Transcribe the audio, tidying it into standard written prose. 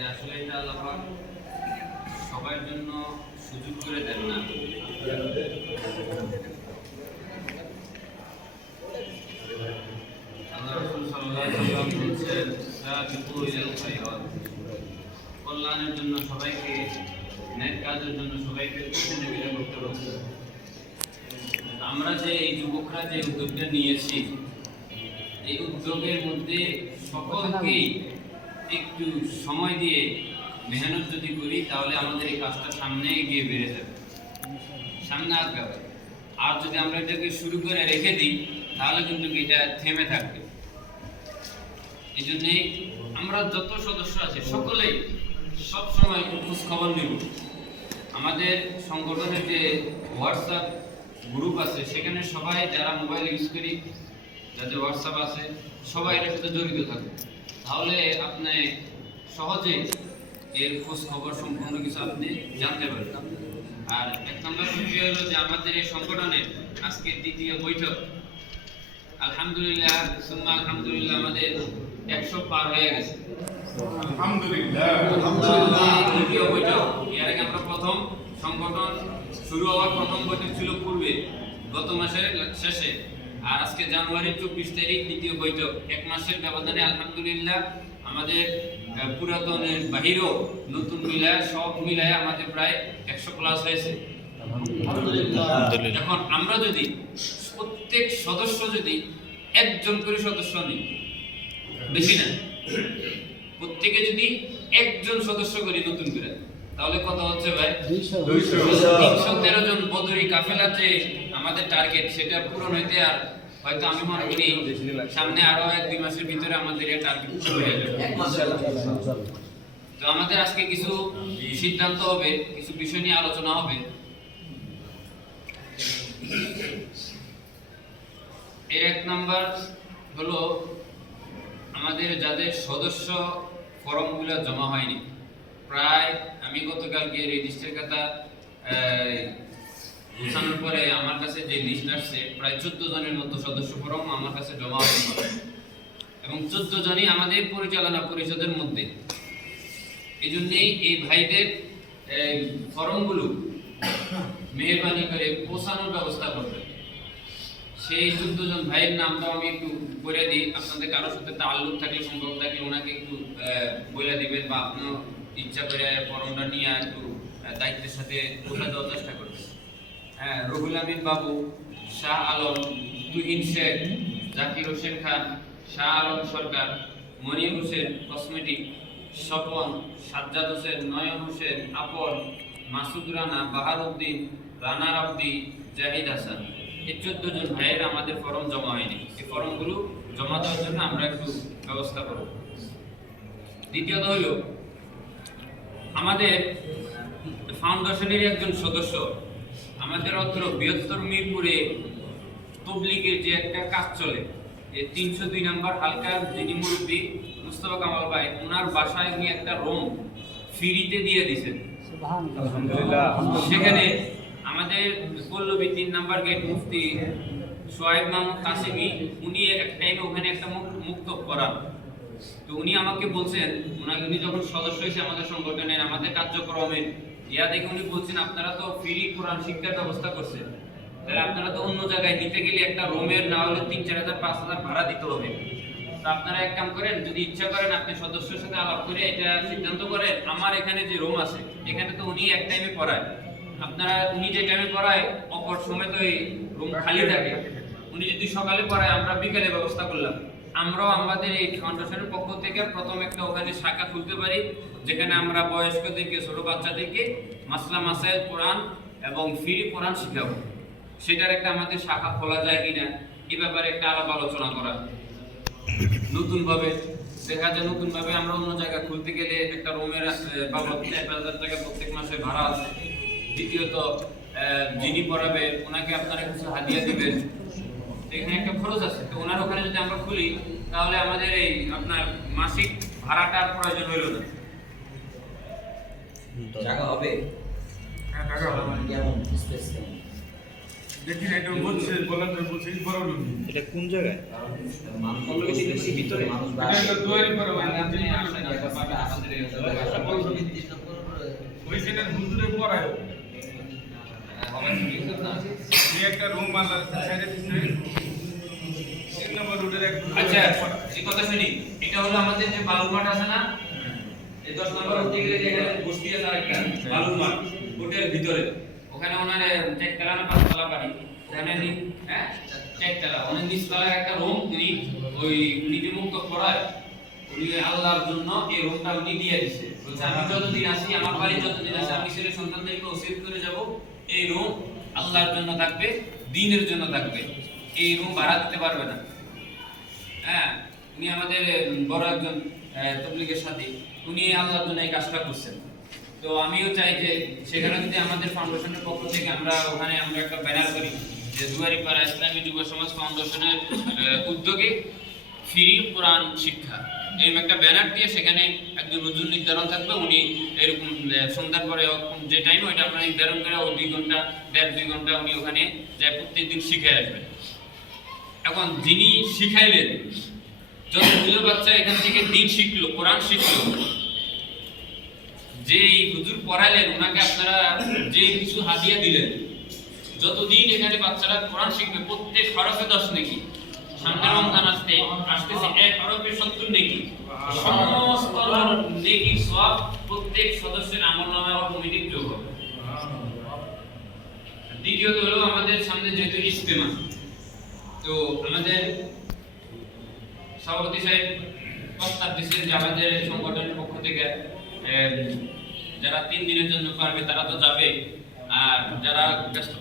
যে আসলে এটা আল্লাহ পাক সবার জন্য সুযোগ করে দেন না। আল্লাহ রাসূল সাল্লাল্লাহু আলাইহি ওয়াসাল্লাম বলেছেন, সাবিকু ইলাল খায়রাত, কল্যাণের জন্য সবাইকে, নেক কাজের জন্য সবাইকে প্রতিযোগিতা করতে হবে। আমরা যে এই যুবকরা যে উদ্যোগটা নিয়েছি, এই উদ্যোগের মধ্যে সকলকেই একটু সময় দিয়ে মেহনত যদি করি তাহলে আমাদের এই কাজটা সামনে এগিয়ে বেড়ে যাবে, সামনে আগাবে। আর যদি আমরা এটাকে শুরু করে রেখে দিই তাহলে কিন্তু এটা থেমে থাকবে। এই জন্যেই আমরা যত সদস্য আছে সকলেই সবসময় খোঁজ খবর নেব। আমাদের সংগঠনের যে হোয়াটসঅ্যাপ গ্রুপ আছে সেখানে সবাই যারা মোবাইল ইউজ করি, যাদের হোয়াটসঅ্যাপ আছে, সবাই এটার সাথে জড়িত থাকবে। তাহলে আপনি সহজে এর খোঁজ খবর সম্পূর্ণ কিছু আপনি জানতে পারবেন। আর এক নম্বর বিষয় হলো যে আমাদের এই সংগঠনের আজকে দ্বিতীয় বৈঠক। আলহামদুলিল্লাহ সুম্মা আলহামদুলিল্লাহ আমাদের 100 পার হয়ে গেছে। আলহামদুলিল্লাহ দ্বিতীয় বৈঠক। এর আগে আমরা প্রথম সংগঠন শুরু হওয়ার প্রথম বৈঠক ছিল পূর্বে গত মাসের শেষে, আর আজকে জানুয়ারির 24 তারিখ দ্বিতীয় বৈঠক। এক মাসের ব্যবধানে আলহামদুলিল্লাহ আমাদের পুরাতনের বাহিরেও নতুন মিলায় সব মিলায় আমাদের প্রায় 100 প্লাস হয়েছে। এখন আমরা যদি প্রত্যেক সদস্য যদি একজন করে সদস্য নিই, বেশি না, প্রত্যেকে যদি একজন সদস্য করি নতুন করে, তাহলে কত হচ্ছে ভাই? 313 জন বদরি কাফেলা যে আমাদের টার্গেট সেটা পূরণ হইতে আর হয়তো আমি মনে করি সামনে আরো 1-2 মাসের ভিতরে আমাদের এই টার্গেট হয়ে যাবে। তো আমাদের আজকে কিছু সিদ্ধান্ত হবে, কিছু বিষয় নিয়ে আলোচনা হবে। এর এক নাম্বার হলো আমাদের যাদের সদস্য ফর্মগুলো জমা হয়নি, প্রায় আমি গতকালকে রেজিস্টার খাতা গুছানোর পরে আমার কাছে যে লিস্ট আসছে প্রায় 14 জনের মতো সদস্য ফর্ম আমার কাছে জমা হয়েছে, এবং 14 জনই আমাদের পরিচালনা পরিষদের মধ্যে। এই জন্যই এই ভাইদের ফর্মগুলো মেহরবানি করে পৌঁছানোর ব্যবস্থা করবেন। সেই 14 জন ভাইয়ের নামটাও আমি একটু বলে দিই, আপনাদের কারোর সাথে তাল্লুক থাকলে, সম্পর্ক থাকলে ওনাকে একটু বলে দিবেন, বা আপনিও ইচ্ছা করে ফর্মটা নিয়ে একটু দায়িত্বের সাথে পৌঁছা দেওয়ার চেষ্টা করবেন। হ্যাঁ, রুহুল আমিন বাবু, শাহ আলম, তুহিন শেখ, জাকির হোসেন খান, শাহ আলম সরকার, মনির হোসেন কসমেটিক, স্বপন, সাজ্জাদ হোসেন, নয়ন হোসেন, আপন, মাসুদ রানা, বাহারউদ্দিন, রানা রাব্দি, জাহিদ হাসান। এই 14 জন ভাইয়ের আমাদের ফর্ম জমা হয়নি। এই ফর্মগুলো জমা দেওয়ার জন্য আমরা একটু ব্যবস্থা করব। দ্বিতীয়ত হলো আমাদের ফাউন্ডেশনের একজন সদস্য, আমাদের অত্র বৃহত্তর মিরপুরে তবলিগের যে একটা কাজ চলে, এই 302 নম্বর হালকা যিনি মুরব্বী মুস্তফা কামাল ভাই, ওনার বাসায় উনি একটা রুম ফ্রিতে দিয়ে দিয়েছেন। সেখানে আমাদের পল্লবী 3 নম্বর গেট মুফতি সোহাইব মাহমুদ কাসিমি, উনি এক টাইমে ওখানে একটা মুক্ত করান। তো উনি আমাকে বলছেন, উনি যখন সদস্য হয়েছে আমাদের সংগঠনের, আমাদের কার্যক্রমের ইয়া দেখে উনি বলছেন, আপনারা তো ফ্রি কোরআন শিক্ষার ব্যবস্থা করছেন, তাহলে আপনারা তো অন্য জায়গায় নিতে গেলে একটা রুমের না হলে 3-4 হাজার 5 হাজার ভাড়া দিতে হবে। তো আপনারা এক কাম করেন, যদি ইচ্ছা করেন আপনি সদস্যের সাথে আলাপ করে এটা সিদ্ধান্ত করেন, আমার এখানে যে রুম আছে এখানে তো উনি এক টাইমে পড়ায়, আপনারা উনি যে টাইমে পড়ায় অপর সময় তো এই রুম খালি থাকে, উনি যদি সকালে পড়ায় আমরা বিকেলে ব্যবস্থা করলাম। আমরাও আমাদের এই ফাউন্ডেশনের পক্ষ থেকে প্রথম একটা ওখানে শাখা খুলতে পারি, যেখানে আমরা বয়স্কদেরকে, ছোট বাচ্চাদেরকে মাসলা মাসাইল কোরআন এবং ফ্রি কোরআন শিখাবো। সেটার একটা আমাদের শাখা খোলা যায় কিনা এই ব্যাপারে একটা আলাপ আলোচনা করা। নতুন ভাবে দেখা যায়, নতুন ভাবে আমরা অন্য জায়গা খুলতে গেলে একটা রুমের বাবদ 4,000 টাকা প্রত্যেক মাসে ভাড়া আছে। দ্বিতীয়ত যিনি পড়াবে ওনাকে আপনারা কিছু হাদিয়া দিবেন, এখানে একটা খরচ আছে। তো ওনার ওখানে যদি আমরা খুলি তাহলে আমাদের এই আপনার মাসিক ভাড়াটার প্রয়োজন হইল না। জায়গা হবে? হ্যাঁ, জায়গা হবে। কেমন স্পেস কেমন? দেখি না, এটা বলছে, বলার তো বলছে বড় লোক। এটা কোন জায়গায়? মানুষ ভিতরে মানুষ এটা দুয়ারি করে আপনি আসেন, আমাদের ওইখানে হুজুরে পড়ায় হবে কিছু না। এই একটা রুম আল্লাহ সাইডে দিছে 3 নম্বর রুটের এক আচ্ছা এই কথা শুনি, এটা হলো আমাদের যে বালুর মাঠ আছে না, এই 10 নম্বর উঠতে গেলে যেখানে বস্তি আছে আরেকটা বালুর মাঠ হোটেলের ভিতরে, ওখানে ওনার চারতলা না পাঁচতলা বাড়ি, ওখানে হ্যাঁ চারতলা, ওনার নিচতলায় একটা রুম উনি ওই নিজে মুক্ত করায় উনি আল্লাহর জন্য এই রুমটা উনি দিয়ে দিছে। বলছে আমি যতদিন আছি, আমার বাড়ি যতদিন আছে, আমি ছেলে সন্তানদেরকে ওসিয়ত করে যাব এই রুম আল্লাহর জন্য থাকবে, দ্বীনের জন্য থাকবে, এই রুম ভাড়া দিতে পারবে না। হ্যাঁ উনি আমাদের বড় একজন তবলিগের সাথী, উনি আল্লাহর জন্য এই কাজটা করছেন। তো আমিও চাই যে সেখানে যদি আমাদের ফাউন্ডেশনের পক্ষ থেকে আমরা ওখানে আমরা একটা ব্যানার করি যে দুয়ারিপাড়া ইসলামী যুব সমাজ ফাউন্ডেশনের উদ্যোগে ফ্রি কোরআন শিক্ষা, এরকম একটা ব্যানার দিয়ে সেখানে একজন হুজুর নির্ধারণ থাকবে, উনি এরকম সন্ধ্যার পরে যে টাইম ওইটা আমরা নির্ধারণ করে ওই 2 ঘন্টা 1.5-2 ঘন্টা উনি ওখানে যায় প্রত্যেকদিন শিখে আসবেন। এখন যিনি শিখাইলেন, যতগুলো বাচ্চা এখান থেকে দিন শিখলো, কোরআন শিখলো, যে হুজুর পড়াইলেন ওনাকে আপনারা যে কিছু হাদিয়া দিলেন, যতদিন এখানে বাচ্চারা কোরআন শিখবে প্রত্যেক হরফে 10 নেকি, সামনে রমজান আসতেছে 1 হরফে 70 নেকি, সমস্ত নেকির সওয়াব প্রত্যেক সদস্যের আমলনামায় ও কমিটির যোগ হবে। দ্বিতীয়ত হলো আমাদের সামনে যেহেতু ইজতেমা, তো আমাদের সভাপতি সাহেব প্রস্তাব দিচ্ছেন যে আমাদের সংগঠনের পক্ষ থেকে যারা 3 দিনের জন্য পারবে তারা তো যাবে, আর যারা ব্যস্ত